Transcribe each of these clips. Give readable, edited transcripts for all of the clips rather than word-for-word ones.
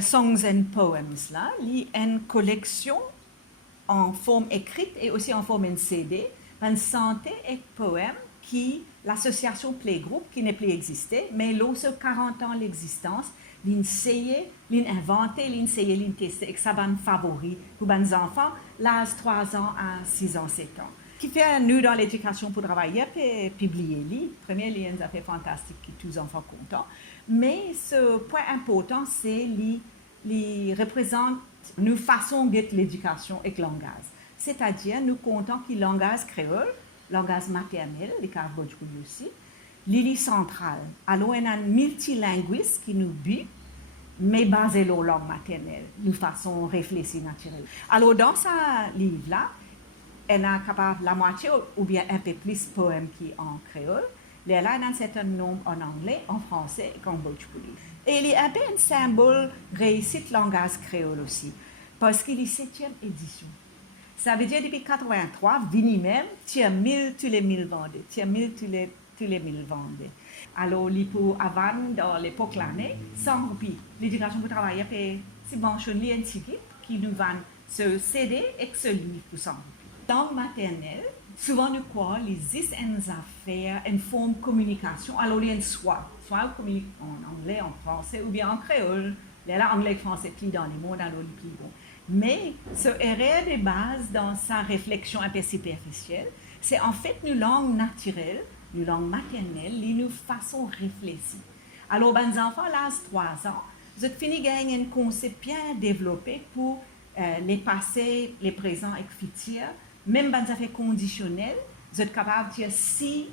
Songs and Poems là, une collection en forme écrite et aussi en forme CD, une santé et poèmes qui l'association Playgroup qui n'est plus existée, mais l'on sur 40 ans l'existence, l'inséyer, l'inventer, l'inséyer, l'intester, et ça va favori pour les enfants, l'âge 3 ans à 6 ans, 7 ans. Qui fait nous dans l'éducation pour travailler et publier les premier lien ça fait fantastique qui tous les enfants contents, mais ce point important c'est les représente nous façon de l'éducation et le langage, c'est-à-dire nous comptons que le langage créole, langage maternel, les caractères aussi, l'île centrale. Alors, on a un multilinguiste qui nous but, mais basé sur la langue maternelle, de façon réfléchie, naturelle. Alors, dans ce livre-là, on a capable la moitié ou bien un peu plus de poèmes qui en créole. Là, on a un certain nombre en anglais, en français et en bhojpuri. Et il y a un peu un symbole réussite langage créole aussi, parce qu'il est 7e édition. Ça veut dire depuis 83, Vini même, tu as 1000 tous les 1000 vendus, tu as 1000 tous les 1000 vendus. Alors, avant, dans l'époque l'année, 100 roupies. L'éducation pour travailler fait subventionner une équipe qui nous vend ce CD et ce livre pour 100 roupies. Langue maternelle, souvent nous croyons les affaires, une forme de communication. Alors, il y a soit on communique en anglais, en français ou bien en créole. Là, anglais et français plis dans les mots, dans les plis bon. Mais ce erreur de base dans sa réflexion un peu superficielle, c'est en fait une langue naturelle, une langue maternelle, une façon réfléchie. Alors, les enfants, là, 3 ans, vous avez fini de gagner un concept bien développé pour les passés, les présents et les futurs. Même dans les affaires conditionnelles, vous êtes capable de dire si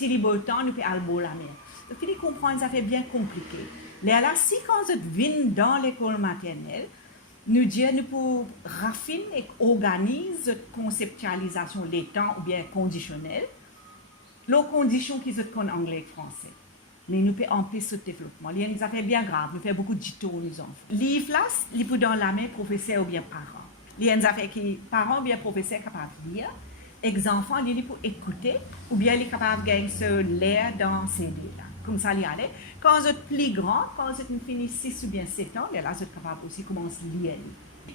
les beaux temps, nous pouvons aller à la mer. Vous fini de comprendre ça fait bien compliqué. Là, si quand vous venez dans l'école maternelle, nous disons nous pour raffiner et organiser cette conceptualisation des temps ou bien conditionnelle, les conditions qui sont en anglais et français. Mais nous pouvons empêcher ce développement. Il y a des affaires bien graves, nous faisons beaucoup de tutos aux enfants. Livre là, il faut dans la main professeur ou bien parents. Il y a des affaires qui parents ou bien professeurs capables de lire, et les enfants, ils pour écouter ou bien ils sont capables de se lire dans CD là. Comme ça, il y allait. Quand vous êtes plus grand, quand vous êtes fini 6 ou bien 7 ans, là, vous êtes capable aussi de commencer à lire.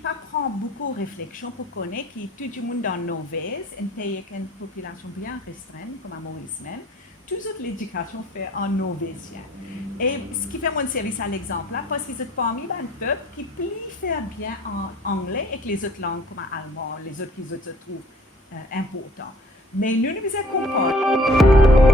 Ça prend beaucoup de réflexion pour connaître que tout le monde dans Norvège, un pays avec une population bien restreinte, comme à Maurice même, toute l'éducation fait en norvégien. Et ce qui fait mon service à l'exemple là, parce que vous êtes parmi un peuple qui plie faire bien en anglais et que les autres langues comme allemand, les autres qui se trouvent importants. Mais nous, nous vous comprendre.